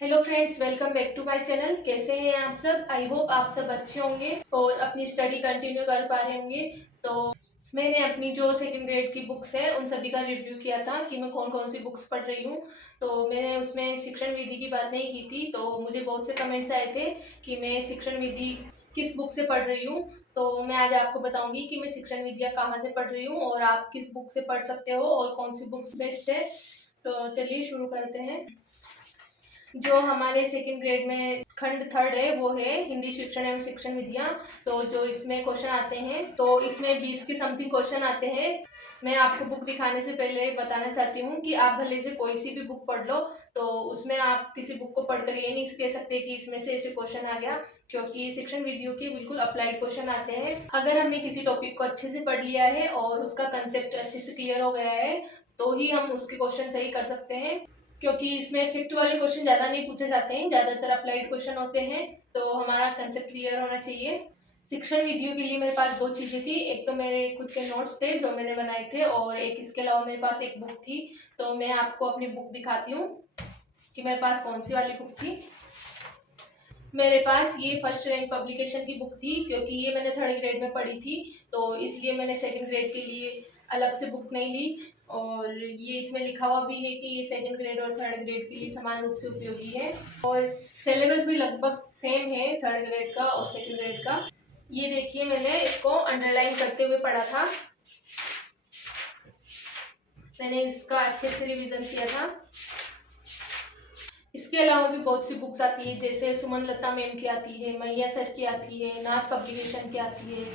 Hello friends, welcome back to my channel. कैसे हैं आप सब? आई होप आप सब अच्छे होंगे और अपनी स्टडी कंटिन्यू कर पा रहे होंगे। तो मैंने अपनी जो सेकंड ग्रेड की बुक्स है उन सभी का रिव्यू किया था कि मैं कौन कौन सी बुक्स पढ़ रही हूँ। तो मैंने उसमें शिक्षण विधि की बात नहीं की थी, तो मुझे बहुत से कमेंट्स आए थे कि मैं शिक्षण विधि किस बुक से पढ़ रही हूँ। तो मैं आज आपको बताऊंगी कि मैं शिक्षण विधियाँ कहाँ से पढ़ रही हूँ और आप किस बुक से पढ़ सकते हो और कौन सी बुक्स बेस्ट है। तो चलिए शुरू करते हैं। जो हमारे सेकंड ग्रेड में खंड थर्ड है वो है हिंदी शिक्षण एवं शिक्षण विधियाँ। तो जो इसमें क्वेश्चन आते हैं, तो इसमें 20 के समथिंग क्वेश्चन आते हैं। मैं आपको बुक दिखाने से पहले बताना चाहती हूँ कि आप भले से कोई सी भी बुक पढ़ लो, तो उसमें आप किसी बुक को पढ़कर ये नहीं कह सकते कि इसमें से ऐसे क्वेश्चन आ गया, क्योंकि शिक्षण विधियों के बिल्कुल अप्लाइड क्वेश्चन आते हैं। अगर हमने किसी टॉपिक को अच्छे से पढ़ लिया है और उसका कंसेप्ट अच्छे से क्लियर हो गया है, तो ही हम उसके क्वेश्चन सही कर सकते हैं। क्योंकि इसमें फिक्ट वाले क्वेश्चन ज़्यादा नहीं पूछे जाते हैं, ज़्यादातर अप्लाइड क्वेश्चन होते हैं। तो हमारा कंसेप्ट क्लियर होना चाहिए। शिक्षण विधियों के लिए मेरे पास दो चीज़ें थी, एक तो मेरे खुद के नोट्स थे जो मैंने बनाए थे, और एक इसके अलावा मेरे पास एक बुक थी। तो मैं आपको अपनी बुक दिखाती हूँ कि मेरे पास कौन सी वाली बुक थी। मेरे पास ये फर्स्ट रैंक पब्लिकेशन की बुक थी, क्योंकि ये मैंने थर्ड ग्रेड में पढ़ी थी, तो इसलिए मैंने सेकंड ग्रेड के लिए अलग से बुक नहीं ली। और ये इसमें लिखा हुआ भी है कि ये सेकंड ग्रेड और थर्ड ग्रेड के लिए समान रूप से उपयोगी है, और सिलेबस भी लगभग सेम है थर्ड ग्रेड का और सेकंड ग्रेड का। ये देखिए, मैंने इसको अंडरलाइन करते हुए पढ़ा था, मैंने इसका अच्छे से रिविजन किया था। इसके अलावा भी बहुत सी बुक्स आती है, जैसे सुमन लता मैम की आती है, मैया सर की आती है, नाथ पब्लिकेशन की आती है,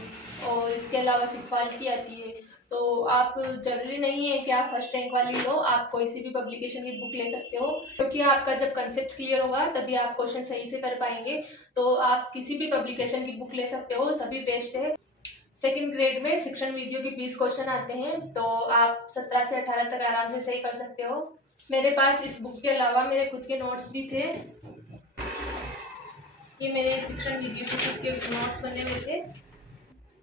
और इसके अलावा सिखवाल की आती है। तो आप जरूरी नहीं है कि आप फर्स्ट रैंक वाली लो, आप कोई सी भी पब्लिकेशन की बुक ले सकते हो, क्योंकि आपका जब कंसेप्ट क्लियर होगा तभी आप क्वेश्चन सही से कर पाएंगे। तो आप किसी भी पब्लिकेशन की बुक ले सकते हो, सभी बेस्ट है। सेकंड ग्रेड में शिक्षण विधियों के 20 क्वेश्चन आते हैं, तो आप 17 से 18 तक आराम से सही कर सकते हो। मेरे पास इस बुक के अलावा मेरे खुद के नोट्स भी थे। ये मेरे शिक्षण विधियों के खुद के नोट्स बने हुए थे।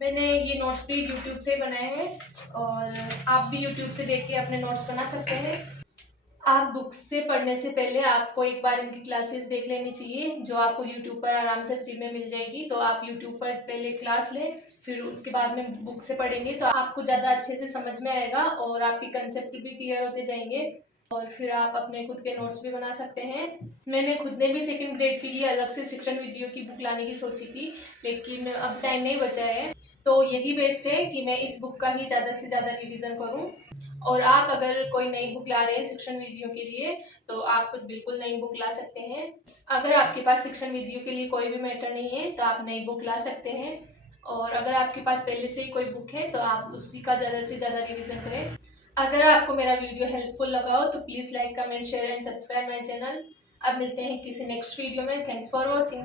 मैंने ये नोट्स भी यूट्यूब से बनाए हैं, और आप भी यूट्यूब से देख के अपने नोट्स बना सकते हैं। आप बुक्स से पढ़ने से पहले आपको एक बार इनकी क्लासेस देख लेनी चाहिए, जो आपको यूट्यूब पर आराम से फ्री में मिल जाएगी। तो आप यूट्यूब पर पहले क्लास लें, फिर उसके बाद में बुक से पढ़ेंगे तो आपको ज़्यादा अच्छे से समझ में आएगा और आपके कंसेप्ट भी क्लियर होते जाएंगे, और फिर आप अपने खुद के नोट्स भी बना सकते हैं। मैंने खुद ने भी सेकंड ग्रेड के लिए अलग से शिक्षण विधियों की बुक लाने की सोची थी, लेकिन अब टाइम नहीं बचा है। तो यही बेस्ट है कि मैं इस बुक का ही ज़्यादा से ज़्यादा रिविज़न करूँ। और आप अगर कोई नई बुक ला रहे हैं शिक्षण विधियों के लिए, तो आप बिल्कुल नई बुक ला सकते हैं। अगर आपके पास शिक्षण विधियों के लिए कोई भी मैटर नहीं है तो आप नई बुक ला सकते हैं, और अगर आपके पास पहले से ही कोई बुक है तो आप उसी का ज़्यादा से ज़्यादा रिवीजन करें। अगर आपको मेरा वीडियो हेल्पफुल लगा हो तो please like, comment, share and subscribe my channel. अब मिलते हैं किसी नेक्स्ट वीडियो में। Thanks for watching.